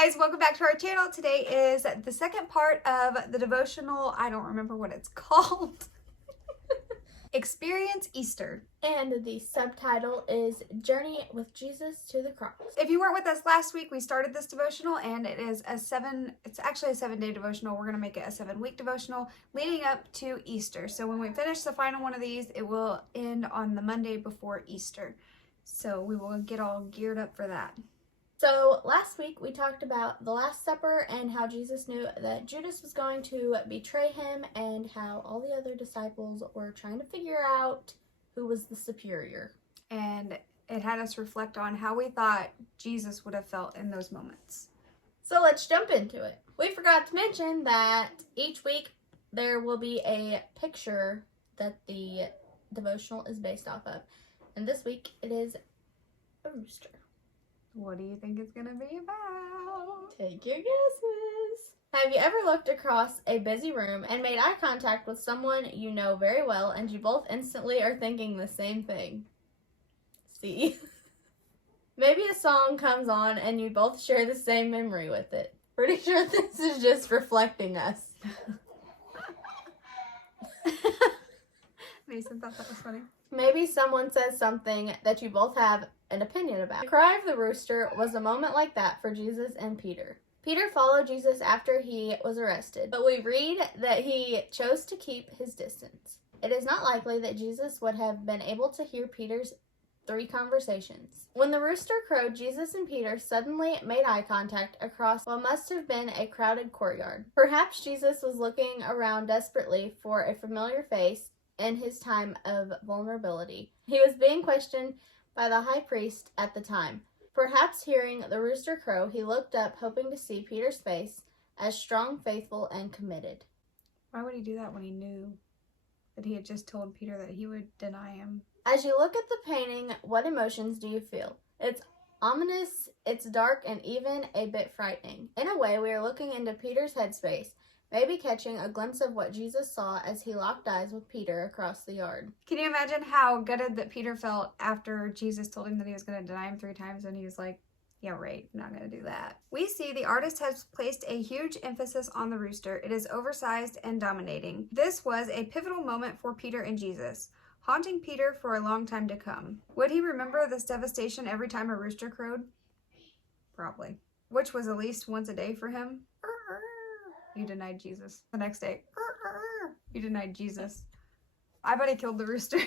guys, welcome back to our channel. Today is the second part of the devotional. I don't remember what it's called. Experience Easter. And the subtitle is Journey with Jesus to the Cross. If you weren't with us last week, we started this devotional and it's actually a 7-day devotional. We're going to make it a 7-week devotional leading up to Easter. So when we finish the final one of these, it will end on the Monday before Easter. So we will get all geared up for that. So last week we talked about the Last Supper and how Jesus knew that Judas was going to betray him and how all the other disciples were trying to figure out who was the superior. And it had us reflect on how we thought Jesus would have felt in those moments. So let's jump into it. We forgot to mention that each week there will be a picture that the devotional is based off of. And this week it is a rooster. What do you think it's going to be about? Take your guesses. Have you ever looked across a busy room and made eye contact with someone you know very well and you both instantly are thinking the same thing? See? Maybe a song comes on and you both share the same memory with it. Pretty sure this is just reflecting us. Mason thought that was funny. Maybe someone says something that you both have an opinion about. The cry of the rooster was a moment like that for Jesus and Peter. Peter followed Jesus after he was arrested, but we read that he chose to keep his distance. It is not likely that Jesus would have been able to hear Peter's 3 conversations. When the rooster crowed, Jesus and Peter suddenly made eye contact across what must have been a crowded courtyard. Perhaps Jesus was looking around desperately for a familiar face in his time of vulnerability. He was being questioned by the high priest at the time. Perhaps hearing the rooster crow, he looked up hoping to see Peter's face as strong, faithful, and committed. Why would he do that when he knew that he had just told Peter that he would deny him? As you look at the painting, what emotions do you feel? It's ominous, it's dark, and even a bit frightening. In a way, we are looking into Peter's headspace, maybe catching a glimpse of what Jesus saw as he locked eyes with Peter across the yard. Can you imagine how gutted that Peter felt after Jesus told him that he was going to deny him 3 times and he was like, yeah, right, I'm not going to do that. We see the artist has placed a huge emphasis on the rooster. It is oversized and dominating. This was a pivotal moment for Peter and Jesus, haunting Peter for a long time to come. Would he remember this devastation every time a rooster crowed? Probably. Which was at least once a day for him. You denied Jesus. The next day, you denied Jesus. I bet he killed the rooster.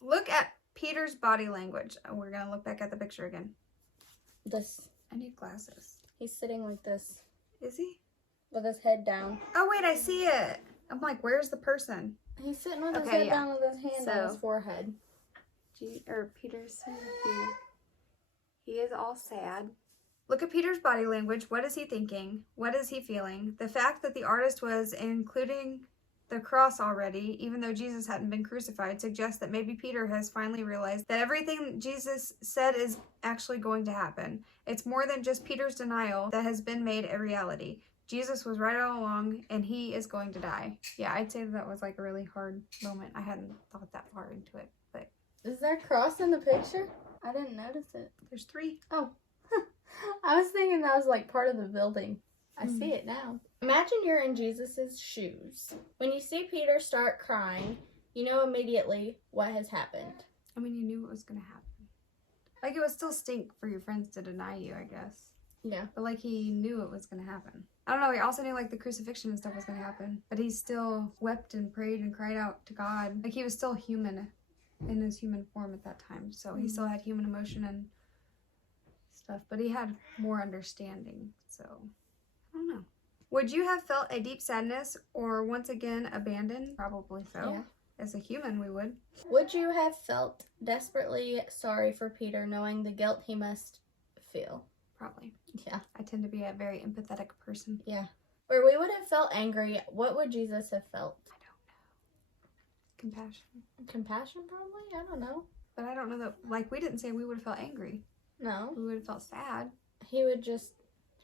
Look at Peter's body language. Oh, we're going to look back at the picture again. I need glasses. He's sitting like this. Is he? With his head down. Oh, wait, I see it. I'm like, where's the person? He's sitting with his head down with his hand on his forehead. Peter's here. He is all sad. Look at Peter's body language. What is he thinking? What is he feeling? The fact that the artist was including the cross already, even though Jesus hadn't been crucified, suggests that maybe Peter has finally realized that everything Jesus said is actually going to happen. It's more than just Peter's denial that has been made a reality. Jesus was right all along, and he is going to die. Yeah, I'd say that was like a really hard moment. I hadn't thought that far into it, but... Is there a cross in the picture? I didn't notice it. There's 3. Oh. I was thinking that was like part of the building. I see it now. Imagine you're in Jesus's shoes. When you see Peter start crying, you know immediately what has happened. I mean, you knew what was going to happen. Like, it would still stink for your friends to deny you, I guess. Yeah. But, like, he knew it was going to happen. I don't know, he also knew, like, the crucifixion and stuff was going to happen. But he still wept and prayed and cried out to God. Like, he was still human in his human form at that time. So he still had human emotion and stuff. But he had more understanding, so I don't know. Would you have felt a deep sadness or once again abandoned? Probably so. Yeah. As a human, we would. Would you have felt desperately sorry for Peter knowing the guilt he must feel? Probably. Yeah. I tend to be a very empathetic person. Yeah. Or we would have felt angry. What would Jesus have felt? I don't know. Compassion. Compassion, probably? I don't know. But I don't know that, like, we didn't say we would have felt angry. No. We would have felt sad. He would just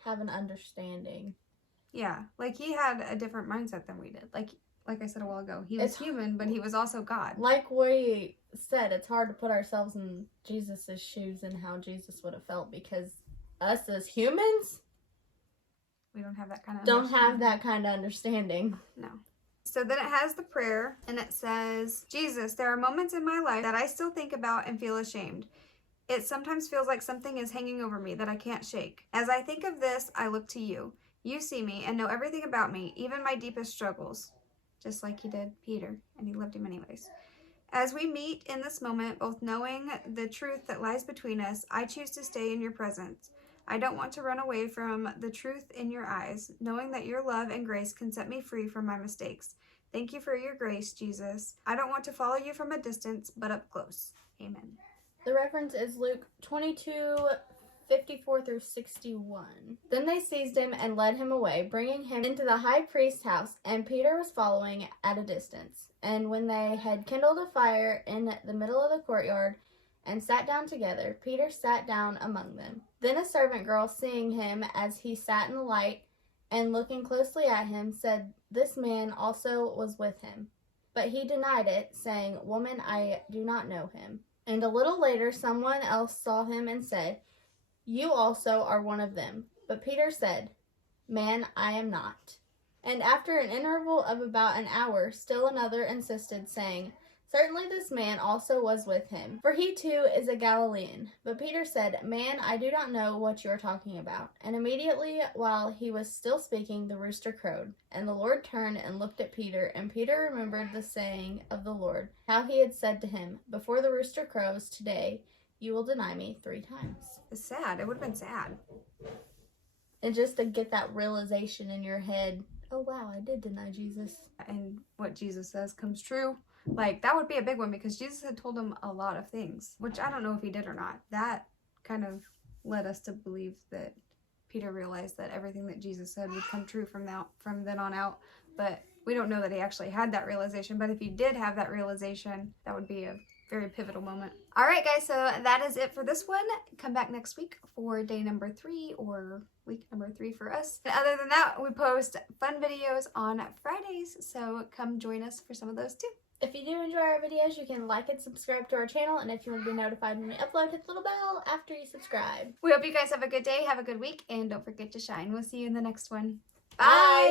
have an understanding. Yeah. Like, he had a different mindset than we did. Like I said a while ago, he was human, but he was also God. Like we said, it's hard to put ourselves in Jesus's shoes and how Jesus would have felt, because us as humans, We don't have that kind of don't have that kind of understanding. No. So then it has the prayer, and it says, Jesus, there are moments in my life that I still think about and feel ashamed. It sometimes feels like something is hanging over me that I can't shake. As I think of this, I look to you. You see me and know everything about me, even my deepest struggles. Just like he did Peter, and he loved him anyways. As we meet in this moment, both knowing the truth that lies between us, I choose to stay in your presence. I don't want to run away from the truth in your eyes, knowing that your love and grace can set me free from my mistakes. Thank you for your grace, Jesus. I don't want to follow you from a distance, but up close. Amen. The reference is Luke 22:54 through 61. Then they seized him and led him away, bringing him into the high priest's house, and Peter was following at a distance. And when they had kindled a fire in the middle of the courtyard and sat down together, Peter sat down among them. Then a servant girl, seeing him as he sat in the light and looking closely at him, said, "This man also was with him." But he denied it, saying, "Woman, I do not know him." And a little later someone else saw him and said, "You also are one of them." But Peter said, "Man, I am not." And after an interval of about an hour, still another insisted, saying, "Certainly this man also was with him, for he too is a Galilean." But Peter said, "Man, I do not know what you are talking about." And immediately while he was still speaking, the rooster crowed. And the Lord turned and looked at Peter, and Peter remembered the saying of the Lord, how he had said to him, "Before the rooster crows today, you will deny me 3 times. It's sad. It would have been sad. And just to get that realization in your head, oh wow, I did deny Jesus. And what Jesus says comes true. Like, that would be a big one because Jesus had told him a lot of things, which I don't know if he did or not. That kind of led us to believe that Peter realized that everything that Jesus said would come true from then on out. But we don't know that he actually had that realization. But if he did have that realization, that would be a very pivotal moment. All right, guys, so that is it for this one. Come back next week for day number 3 or week number 3 for us. And other than that, we post fun videos on Fridays, so come join us for some of those too. If you do enjoy our videos, you can like and subscribe to our channel. And if you want to be notified when we upload, hit the little bell after you subscribe. We hope you guys have a good day, have a good week, and don't forget to shine. We'll see you in the next one. Bye!